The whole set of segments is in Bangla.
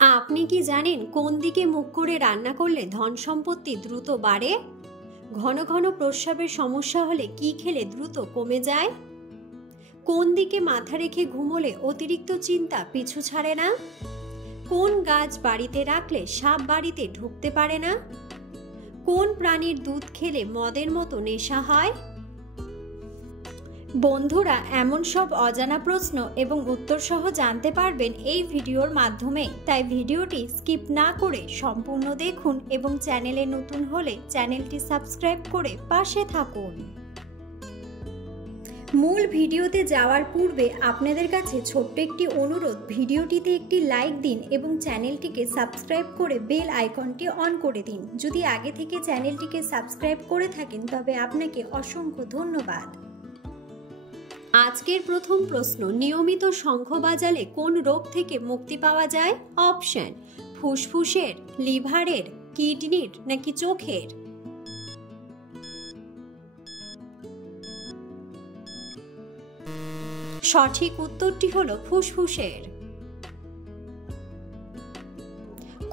আপনি কি জানেন কোন দিকে মুখ করে রান্না করলে ধন সম্পত্তি দ্রুত বাড়ে? ঘন ঘন প্রস্রাবের সমস্যা হলে কি খেলে দ্রুত কমে যায়? কোন দিকে মাথা রেখে ঘুমোলে অতিরিক্ত চিন্তা পিছু ছাড়ে না? কোন গাছ বাড়িতে রাখলে সাপ বাড়িতে ঢুকতে পারে না? কোন প্রাণীর দুধ খেলে মদের মতো নেশা হয়? বন্ধুরা, এমন সব অজানা প্রশ্ন এবং উত্তর সহ জানতে পারবেন এই ভিডিওর মাধ্যমে, তাই ভিডিওটি স্কিপ না করে সম্পূর্ণ দেখুন এবং চ্যানেলে নতুন হলে চ্যানেলটি সাবস্ক্রাইব করে পাশে থাকুন। মূল ভিডিওতে যাওয়ার পূর্বে আপনাদের কাছে ছোট্ট একটি অনুরোধ, ভিডিওটিতে একটি লাইক দিন এবং চ্যানেলটিকে সাবস্ক্রাইব করে বেল আইকনটি অন করে দিন। যদি আগে থেকে চ্যানেলটিকে সাবস্ক্রাইব করে থাকেন তবে আপনাকে অসংখ্য ধন্যবাদ। আজকের প্রথম প্রশ্ন, নিয়মিত শঙ্খ বাজালে কোন রোগ থেকে মুক্তি পাওয়া যায়? অপশন: ফুসফুসের, লিভারের, কিডনির নাকি চোখের? সঠিক উত্তরটি হলো ফুসফুসের।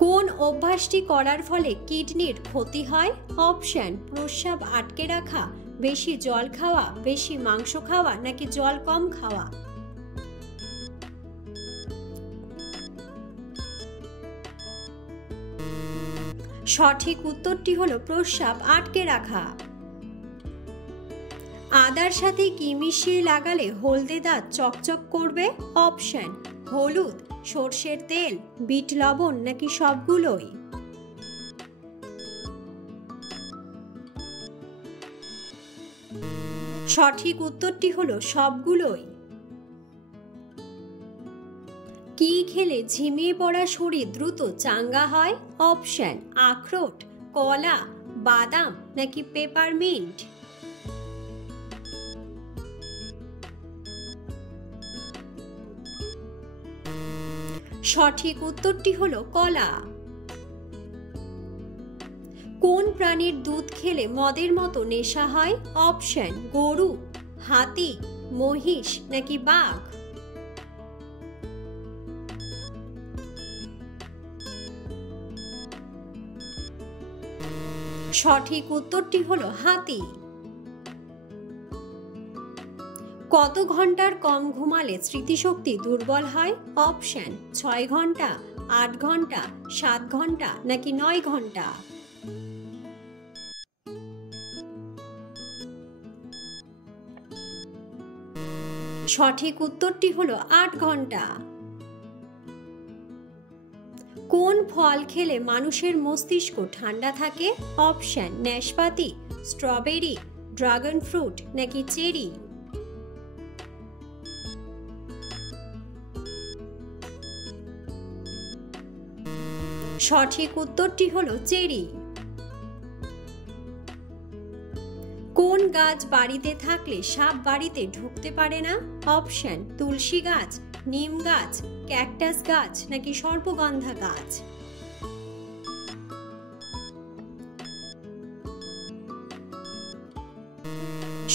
কোন অভ্যাসটি করার ফলে কিডনির ক্ষতি হয়? অপশন: প্রস্রাব আটকে রাখা, বেশি জল খাওয়া, বেশি মাংস খাওয়া নাকি জল কম খাওয়া? সঠিক উত্তরটি হলো প্রস্রাব আটকে রাখা। আদার সাথে কি মিশিয়ে লাগালে হলদে দাঁত চকচক করবে? অপশন: হলুদ, সর্ষের তেল, বিট লবণ নাকি সবগুলোই? সঠিক উত্তরটি হলো সবগুলোই। কি খেলে ঝিমিয়ে পড়া শরীর দ্রুত চাঙ্গা হয়? অপশন: আখরোট, কলা, বাদাম নাকি পেপারমিন্ট? সঠিক উত্তরটি হলো কলা। কোন প্রাণীর দুধ খেলে মদের মতো নেশা হয়? অপশন: গরু, হাতি, মহিষ নাকি বাঘ? সঠিক উত্তরটি হলো হাতি। কত ঘন্টার কম ঘুমালে স্মৃতিশক্তি দুর্বল হয়? অপশন: 6 ঘন্টা, 8 ঘন্টা, 7 ঘন্টা নাকি 9 ঘন্টা? সঠিক উত্তরটি হলো 8 ঘন্টা। কোন ফল খেলে মানুষের মস্তিষ্ক ঠান্ডা থাকে? অপশন: নাশপাতি, স্ট্রবেরি, ড্রাগন ফ্রুট নাকি চেরি? সঠিক উত্তরটি হলো চেরি। কোন গাছ বাড়িতে থাকলে সাপ বাড়িতে ঢুকতে পারে না? অপশন: তুলসী গাছ, নিম গাছ, ক্যাকটাস গাছ নাকি সর্পগন্ধা গাছ?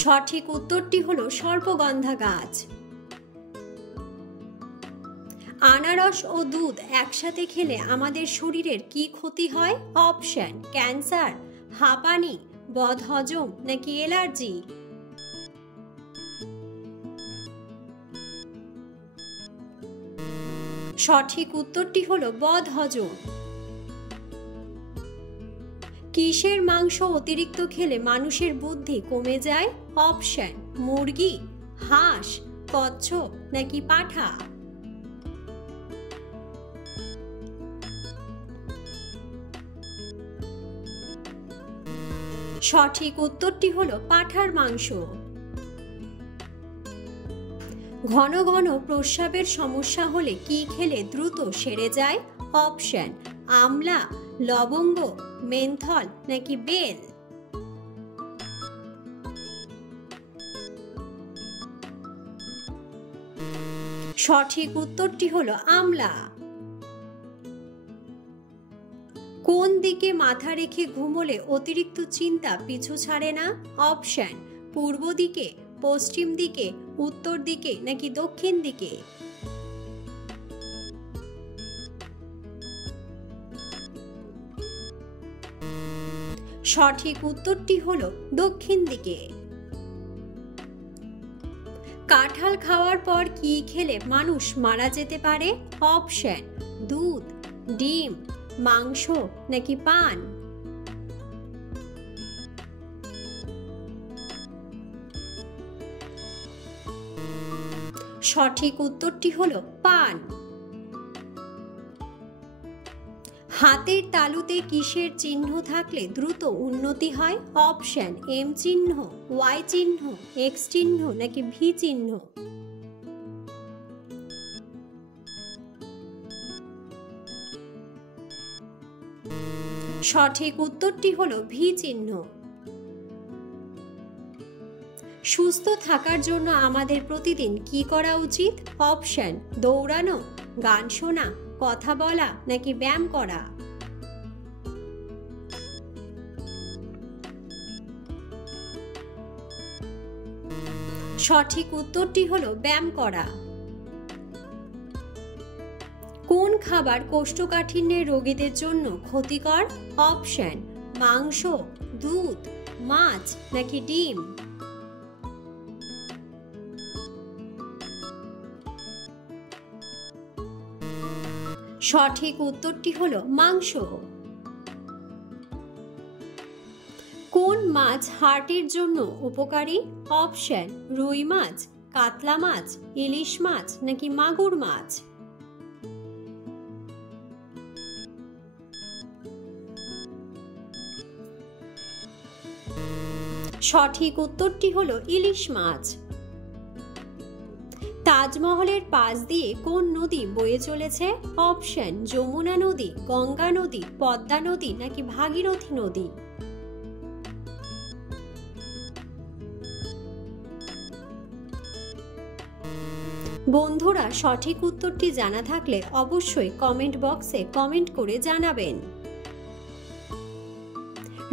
সঠিক উত্তরটি হলো সর্পগন্ধা গাছ। আনারস ও দুধ একসাথে খেলে আমাদের শরীরের কি ক্ষতি হয়? অপশন: ক্যান্সার, হাঁপানি, বদহজম নাকি অ্যালার্জি? সঠিক উত্তরটি হলো বদহজম। কিসের মাংস অতিরিক্ত খেলে মানুষের বুদ্ধি কমে যায়? অপশন: মুরগি, হাঁস, কচ্ছপ নাকি পাঁঠা? সঠিক উত্তরটি হলো পাঁঠার মাংস। ঘন ঘন প্রস্রাবের সমস্যা হলে কি খেলে দ্রুত সেরে যায়? অপশন: আমলা, লবঙ্গ, মেন্থল নাকি বেল? সঠিক উত্তরটি হলো আমলা। কোন দিকে মাথা রেখে ঘুমোলে অতিরিক্ত চিন্তা পিছু ছাড়ে না? অপশন: পূর্ব দিকে, পশ্চিম দিকে, উত্তর দিকে নাকি দক্ষিণ দিকে? সঠিক উত্তরটি হলো দক্ষিণ দিকে। কাঁঠাল খাওয়ার পর কি খেলে মানুষ মারা যেতে পারে? অপশন: দুধ, ডিম, মাংস নাকি পান। সঠিক উত্তরটি হলো পান। হাতের তালুতে কিসের চিহ্ন থাকলে দ্রুত উন্নতি হয়? অপশন: এম চিহ্ন, ওয়াই চিহ্ন, এক্স চিহ্ন নাকি ভি চিহ্ন। সঠিক উত্তরটি হলো ভি চিহ্ন। সুস্থ থাকার জন্য আমাদের প্রতিদিন কি করা উচিত? অপশন: দৌড়ানো, গান শোনা, কথা বলা নাকি ব্যায়াম করা। সঠিক উত্তরটি হলো ব্যায়াম করা। কোন খাবার কোষ্ঠকাঠিন্যের রোগীদের জন্য ক্ষতিকর? অপশন: মাংস, দুধ, মাছ নাকি ডিম। সঠিক উত্তরটি হলো মাংস। কোন মাছ হার্টের জন্য উপকারী? অপশন: রুই মাছ, কাতলা মাছ, ইলিশ মাছ নাকি মাগুর মাছ। সঠিক উত্তরটি হলো ইলিশ মাছ। তাজমহলের পাশ দিয়ে কোন নদী বয়ে চলেছে? অপশন: যমুনা নদী, গঙ্গা নদী, পদ্মা নদী নাকি ভাগীরথী নদী। বন্ধুরা, সঠিক উত্তরটি জানা থাকলে অবশ্যই কমেন্ট বক্সে কমেন্ট করে জানাবেন।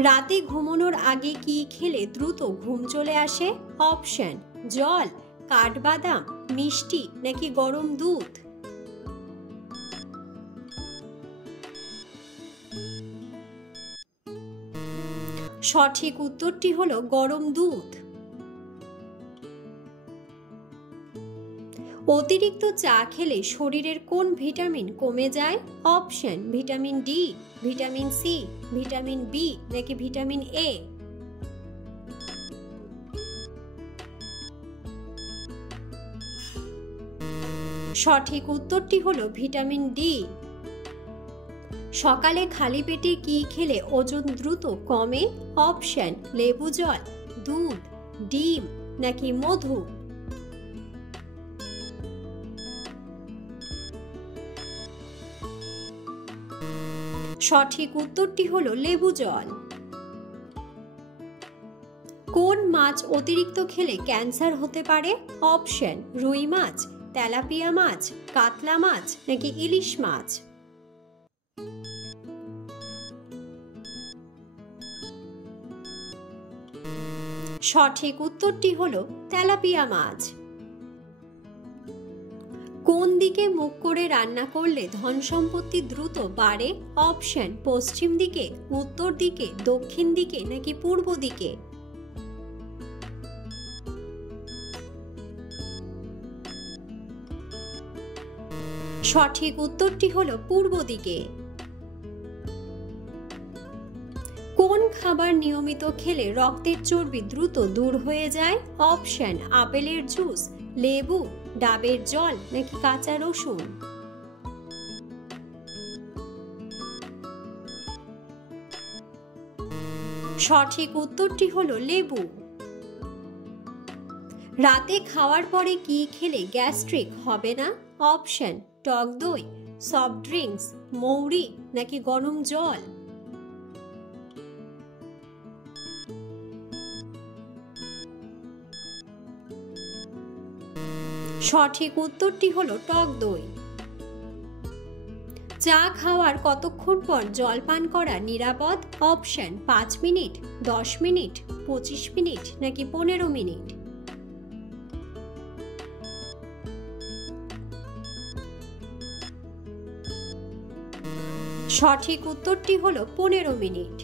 রাতে ঘুমানোর আগে কি খেলে দ্রুত ঘুম চলে আসে? অপশন: জল, কাঠবাদাম, মিষ্টি নাকি গরম দুধ। সঠিক উত্তরটি হলো গরম দুধ। অতিরিক্ত চা খেলে শরীরের কোন ভিটামিন কমে যায়? Option: vitamin D, vitamin C, vitamin B নাকি ভিটামিন এ। সঠিক উত্তরটি হলো ভিটামিন ডি। সকালে খালি পেটে কি খেলে ওজন দ্রুত কমে? অপশন: লেবু জল, দুধ, ডিম নাকি মধু। সঠিক উত্তরটি হলো লেবু জল। কোন মাছ অতিরিক্ত খেলে ক্যান্সার হতে পারে? অপশন: রুই মাছ, তেলাপিয়া মাছ, কাতলা মাছ নাকি ইলিশ মাছ। সঠিক উত্তরটি হলো তেলাপিয়া মাছ। কোন দিকে মুখ করে রান্না করলে ধন সম্পত্তি দ্রুত বাড়ে? অপশন: পশ্চিম দিকে, উত্তর দিকে, দক্ষিণ দিকে নাকি পূর্ব দিকে। সঠিক উত্তরটি হলো পূর্ব দিকে। কোন খাবার নিয়মিত খেলে রক্তের চর্বি দ্রুত দূর হয়ে যায়? অপশন: আপেলের জুস, লেবু, ডাবের জল নাকি কাঁচা রসুন। সঠিক উত্তরটি হলো লেবু। রাতে খাওয়ার পরে কি খেলে গ্যাস্ট্রিক হবে না? অপশন: টক দই, সফট ড্রিঙ্কস, মৌরি নাকি গরম জল। সঠিক উত্তরটি হলো টক দই। চা খাওয়ার কতক্ষণ পর জল পান করা নিরাপদ? অপশন: 5 মিনিট, 10 মিনিট, 25 মিনিট নাকি 15 মিনিট। সঠিক উত্তরটি হলো 15 মিনিট।